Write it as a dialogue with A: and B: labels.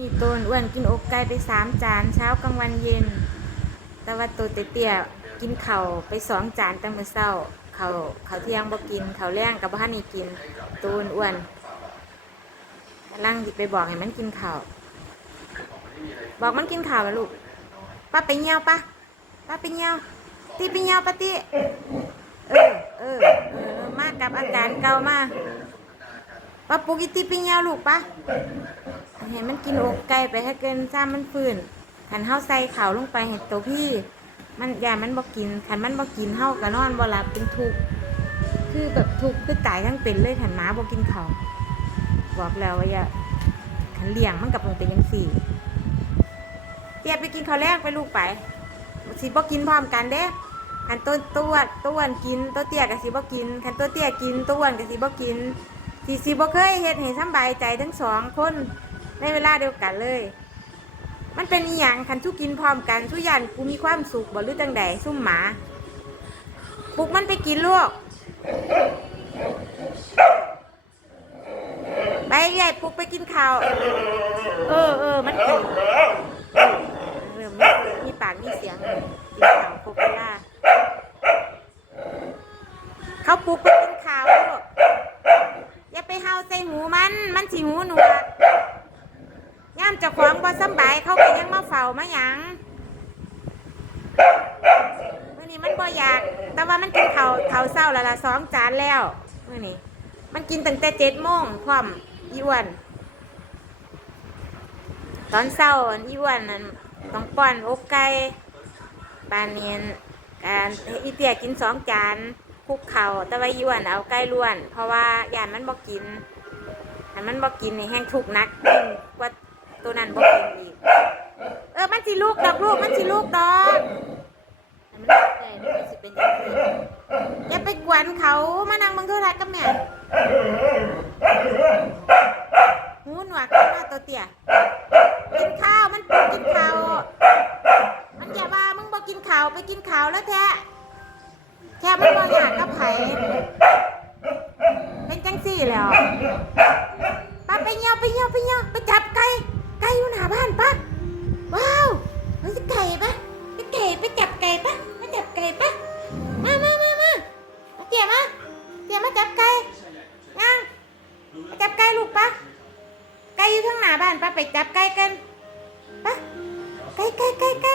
A: มีต้นอ้วนกินอกไก่ไปสามจานเช้ากลางวันเย็น แต่ว่าตัวเตี้ยกินเข่าไปสองจานตั้งแต่เช้า เขาเขาเที่ยงบ่กิน เขาแรงกับบ้านนี่กินตูนอ้วนกำลังสิไปบอกให้มันกินข้าว บอกมันกินข้าวลูกป้าไปเงี้ยวปะป้าไปเงี้ยวตีไปเงี้ยวปะตีเออเออเออมากับอาการเก่ามาป้าปุกอีตีไปเงี้ยวลูกปะ ให้มันกินอกไก่ไปให้เกินซ้ำมันฟื้นขันเฮาใส่ข่าวลงไปให้ตัวพี่ มันยามันบ่กินขันมันบ่กินเฮาก็นอนบ่หลับเป็นทุกข์คือแบบทุกข์คือตายทั้งเป็นเลยขันหมาบ่กินเขาบอกแล้วว่าอย่าขันเลี้ยงมันกับมันเป็นยังสี่เตียไปกินข้าวแรกไปลูกไปสิบ่กินพร้อมกันเด้ขันตัวตัวตัวอ้วนกินตัวเตี้ยกับสิบ่กินขันตัวเตี้ยกินตัวอ้วนกับสิบ่กินสิสิบ่เคยเฮ็ดให้สบายใจทั้งสองคน ในเวลาเดียวกันเลย มันเป็นอีหยังคันทุกินพร้อมกันทุกอย่างกูมีความสุขบ่หรือจังใดซุ่มหมาปลุกมันไปกินลูกไปใหญ่ปลุกไปกินข้าวเออเออมันกินเริ่มมีมีปากมีเสียงกินข้าวปลุกเวลาเขาปลุกไปกินข้าวลูกอย่าไปเฮาใส่หูมัน มันสิหูหนวก เจ้าของบ่สำบายเขาก็ยังมาเฝ้ามาหยังมื่อนี้มันบ่อยาก แต่ว่ามันกินข้าวข้าวเศร้าและละสองจานแล้วมื่อนี้มันกินตั้งแต่เจ็ดโมงพร้อมอีอ้วนตอนเศร้าอีอ้วนนั่นต้องป้อนอกไก่ปลาเนียนการอีเตียกินสองจานคุกเข่าแต่ว่าอีอ้วนเอาไก่ล้วน เพราะว่ายานมันบ่กินถ้ามันบ่กินนี่แห้งทุกนักกว่า ตัวนั้นบ่กินอีก เออ มันสิลูกดอกลูก มันสิลูกดอกมันเข้าใจมันสิเป็นอย่างนี้อย่าไปกวนเขา มานั่งเบังโทรทัศน์กับแม่หูหนวกขึ้นมาตัวเตี้ยกินข้าว มันปกินข้าว มันอย่าว่ามึงบ่กินข้าว ไปกินข้าวแล้วแท้แค่มันบ่อยากกับไผเป็นจังสี่แล้วป้าไปเหี่ยวไปเหี่ยวไปเหี่ยวไปจับไก่ อยู่หน้าบ้านป้าว้าวมันจะไก่ปะไปไก่ไปจับไก่ปะไปจับไก่ปะมามามามาเอาเตี๋ยมาเตี๋ยมาจับไก่นั่งไปจับไก่ลูกปะไก่อยู่ข้างหน้าบ้านป้าไปจับไก่กันปะไก่ไก่ไก่ไก่